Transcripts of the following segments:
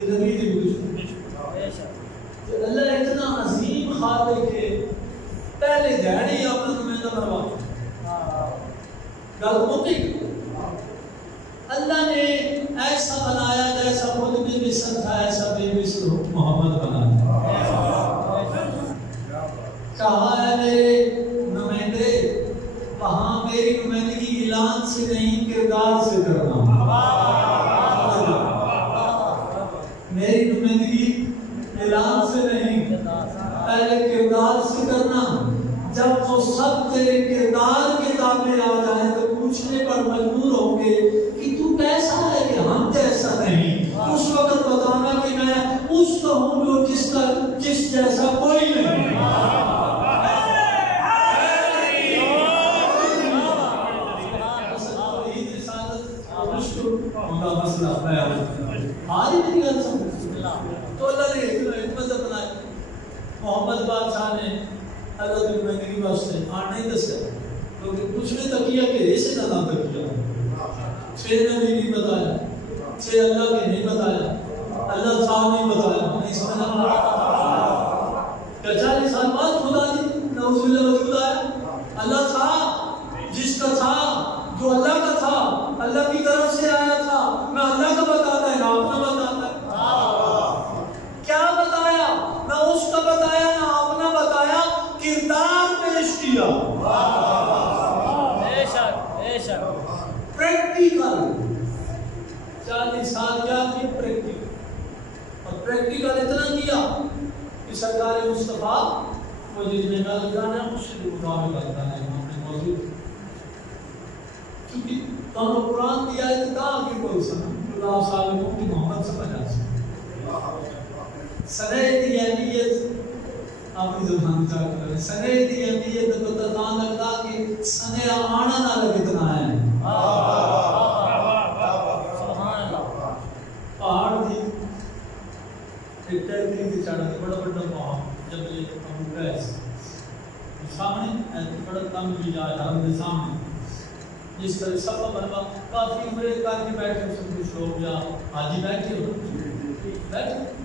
اللہ اتنا عظیم خالق ہے، پہلے دہڑی اپنے نمائندہ بنوا گل ہوتی۔ اللہ نے ایسا بنایا جیسا خود بھی مثل تھا، ایسا بے مثل محمد بنایا۔ کہا ہے میرے نمائندے وہاں میری نمائندگی اعلان سے نہیں کردار سے کرنا، میری نمائندگی اعلان سے نہیں پہلے کردار سے کرنا۔ جب وہ سب تیرے کردار کے تابع آ جائیں تو پوچھنے پر مجبور ہوں گے کہ تو کیسا ہے کہ ہم جیسا نہیں، اس وقت بتانا کہ میں اس کا ہوں جو جس جیسا کوئی نہیں۔ تو اللہ نے حکمت بنائی۔ محمد بادشاہ نے اللہ کی نمائندگی واسطے آن نہیں دسیا، کیونکہ کچھ نے تکیہ کہ ایسے نہ نام تکیہ، چھ نبی نہیں بتایا، چھ اللہ کے نہیں بتایا، اللہ صاحب نہیں بتایا، نہیں سمجھا۔ کہ 40 سال بعد خدا نے نعوذ باللہ وجود آیا، اللہ صاحب جس کا تھا جو اللہ کا تھا، اللہ کی طرف سے آیا تھا، نہ اللہ کا بتاتا ہے نہ اپنا بتاتا ہے۔ کیا بتایا؟ نہ اس کا بتایا نہ اپنا بتایا، کردار پیش کیا۔ بے شک پریکٹیکل 40 سال کیا کی پریکٹیکل، اور پریکٹیکل اتنا کیا کہ سرکار مصطفیٰ وہ جس نے گل کرنا اس سے مطابق کرتا ہے اپنے موضوع، کیونکہ تو قرآن کی آیت کہا کہ کوئی سنا اللہ صالحوں کی محمد سمجھ آ سکتا سنید اہمیت اپنی زبان کا کریں، سنید اہمیت تو تدان لگتا کہ سنے آنا نہ لگے اتنا ہے۔ پہاڑ تھی ایک ٹیکری کی چڑھا تھی، بڑا بڑا پہاڑ جب یہ ابو قیس سامنے بڑا کم بھی جائے حرم کے سامنے، جس طرح سب بنوا کافی عمرے کر کے بیٹھے سب کچھ لوگ یا حاجی بیٹھے ہو بیٹھے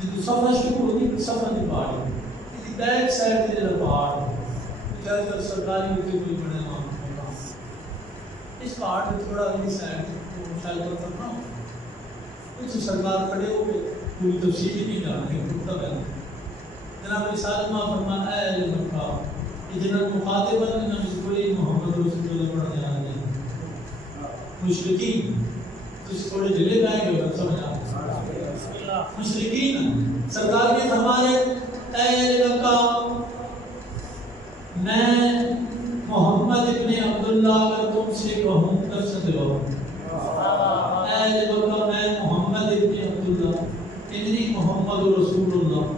جدو سفر شروع ہوتی سفر نہیں پہاڑی کسی بیک سائڈ کے جڑا پہاڑ چاہے تو سرکاری ہوتی کوئی بڑے وہاں اس پہاڑ میں تھوڑا اگلی سائڈ شاید تو کرنا ہو کچھ سرکار کھڑے ہو گئے، پوری تفصیل نہیں جانا ہے نقطہ پہلے جناب رسالت ماں فرمان اے اہل مکہ کہ جنہاں مخاطبن نے کوئی محمد رسول اللہ پڑھنے آنے مشرکین کچھ تھوڑے جلے گائے گئے بات سمجھا مشرکین سرکار نے فرمائے اے اہل مکہ میں محمد ابن عبداللہ اگر تم سے کہوں کر سکتے ہو، اے اہل مکہ میں محمد ابن عبداللہ انی محمد رسول اللہ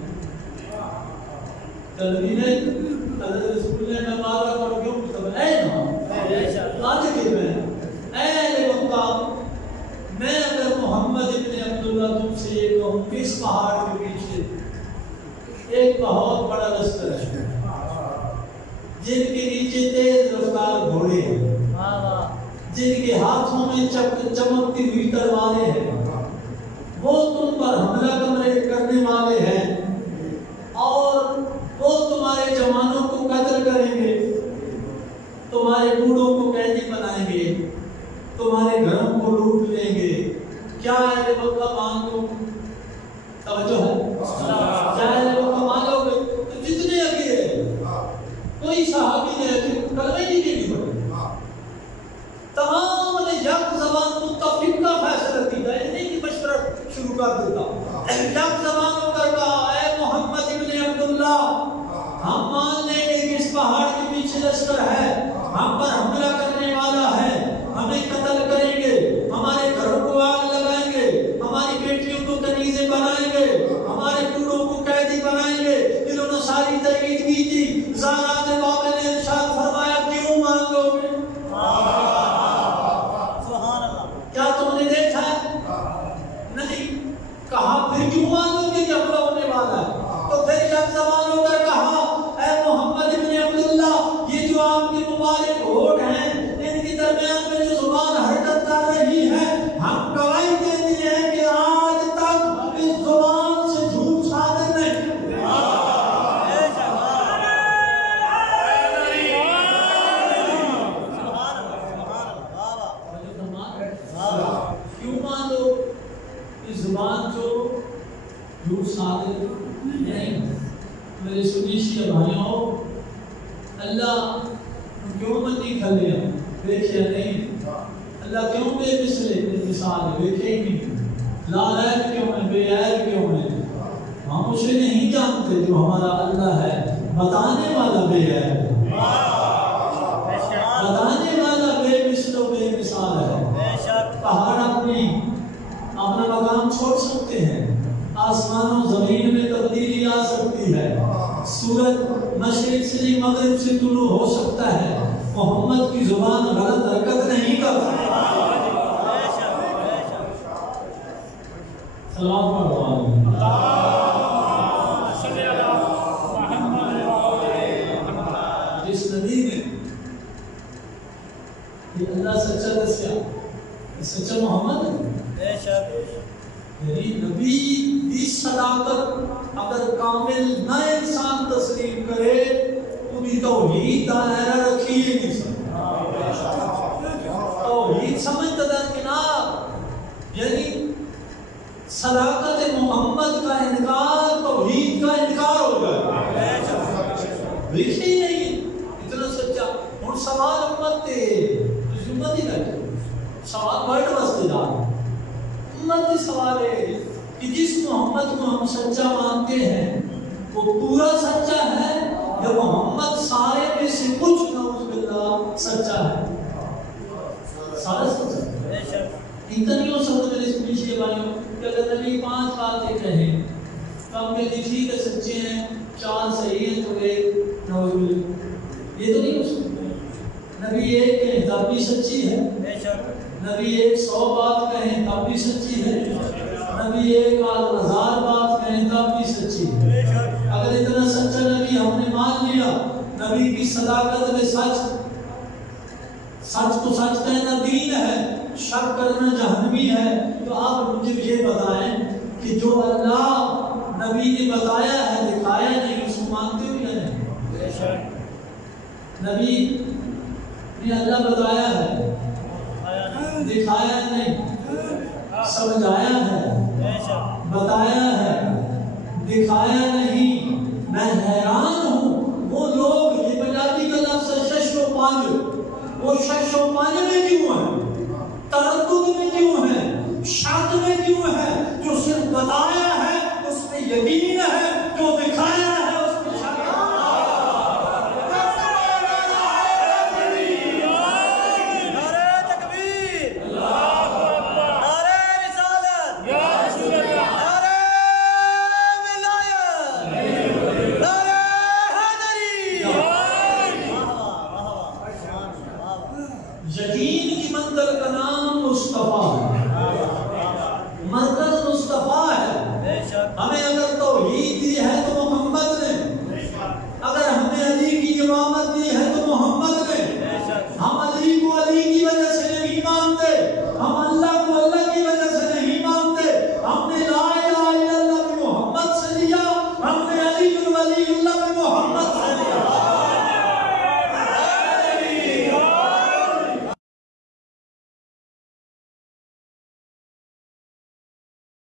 تلوی نے حضرت رسول اللہ میں مارا کرو کیوں مطلب اے نا آج کے میں اے اہل مکہ میں اگر محمد ابن عبداللہ تم سے یہ کہوں کہ اس پہاڑ کے پیچھے ایک بہت بڑا لشکر ہے جن کے نیچے تیز رفتار گھوڑے ہیں، جن کے ہاتھوں میں چمکتی ہوئی تلواریں ہیں، وہ تم پر حملہ کرنے والے ہیں اور وہ تمہارے جوانوں کو قتل کریں گے، تمہارے بوڑھوں کو قیدی بنائیں گے، تمہارے گھروں کو لوٹ لیں گے۔ کیا اہل مکہ مان لو؟ توجہ ہے؟ کیا اہل مکہ مان لو گے؟ تو جتنے ابھی ہے کوئی صحابی نے کلمہ ہی نہیں پڑھا، تمام نے یک زبان متفق کا فیصلہ کیا، نہیں کہ مشورہ شروع کر دیتا، یک زبان ہو کر کہا اے محمد ابن عبداللہ ہم مان لیں گے کہ اس پہاڑ کے پیچھے لشکر ہے، ہم پر حملہ کرنے والا ہے، ہمیں قتل کریں گے، ہمارے گھروں کو آگ لگائیں گے، ہماری بیٹیوں کو کنیزیں بنائیں گے، ہمارے بوڑھوں کو قیدی بنائیں گے۔ انہوں نے ساری تحقیق کی تھی، زارات بابل نے ارشاد فرمایا کیوں مان لو گے؟ کیا تم نے دیکھا ہے؟ نہیں کہا پھر کیوں مان لو گے کہ حملہ ہونے والا ہے؟ تو پھر یک زبان ہو کر کہا اے محمد ابن عبداللہ یہ جو آپ کے مبارک ہونٹ ہیں ان کے درمیان میں جو زبان ہر کیوں مان لو اس زبان جو جھوٹ صادق نہیں؟ میرے سنی شیعہ بھائیوں اللہ کیوں متی کھلے ہیں دیکھیا نہیں؟ اللہ کیوں بے مثال ہے دیکھے ہی نہیں؟ لا عیب کیوں ہے بے عیب کیوں ہے؟ ہم اسے نہیں جانتے جو ہمارا اللہ ہے بتانے والا بے عیب ہے، بتانے والا بے مثل و بے مثال ہے۔ پہاڑ اپنا مقام چھوڑ سکتے ہیں، آسمان و زمین میں تبدیلی آ سکتی ہے، سورج مشرق سے مغرب سے طلوع ہو سکتا ہے، محمد کی زبان غلط حرکت نہیں کر سکتا۔ سلام پڑھو جس نبی نے یہ اللہ سچا دسیا سچا محمد یعنی نبی دی صداقت اگر کامل نہ انسان تسلیم کرے تو بھی توحید دائرہ رکھیے نہیں سکتا۔ توحید سمجھتا درکنار یعنی صداقت محمد کا انکار توحید کا انکار ہو گیا، دیکھے ہی نہیں اتنا سچا۔ ہن سوال امت تے امت ہی بیٹھے سوال ورڈ واسطے دار امت ہی سوال ہے کہ جس محمد کو ہم سچا مانتے ہیں وہ پورا سچا ہے یا محمد سارے میں سے کچھ نعوذ باللہ سچا ہے؟ سارا سچا ہے۔ اتنا نہیں ہو سکتا میرے اس پیچھے بھائیوں کہ اگر نبی 5 باتیں کہیں تو ہم کہتے ٹھیک ہے سچے ہیں، 4 صحیح ہیں تو ایک نعوذ باللہ، یہ تو نہیں ہو سکتا۔ نبی ایک کہیں تب بھی سچی ہے، نبی ایک 100 بات کہیں تب بھی سچی ہے، نبی ایک 1000 بات کہیں تب بھی سچی ہے۔ اگر اتنا سچا نبی ہم نے مان لیا، نبی کی صداقت میں سچ کو سچ کہنا دین ہے، شک کرنا جہنمی ہے، تو آپ مجھے یہ بتائیں کہ جو اللہ نبی نے بتایا ہے دکھایا نہیں اس کو مانتے ہو یا نہیں؟ نبی نے اللہ بتایا ہے دکھایا نہیں، سمجھایا ہے بتایا ہے دکھایا نہیں۔ میں حیران ہوں وہ لوگ، یہ پنجابی کا لفظ ہے شش و پانچ، وہ شش و پانچ میں کیوں ہیں، تردد میں کیوں ہیں، شک میں کیوں ہے؟ جو صرف بتایا ہے اس میں یقین ہے، جو دکھایا ہے اس میں شک ہے۔ یقین کی منزل کا نام مصطفیٰ ہے، مرکز مصطفیٰ ہے۔ ہمیں اگر توحید دی ہے تو محمد نے، اگر ہمیں علی کی امامت دی ہے تو محمد نے۔ ہم علی کو علی کی وجہ سے نہیں مانتے، ہم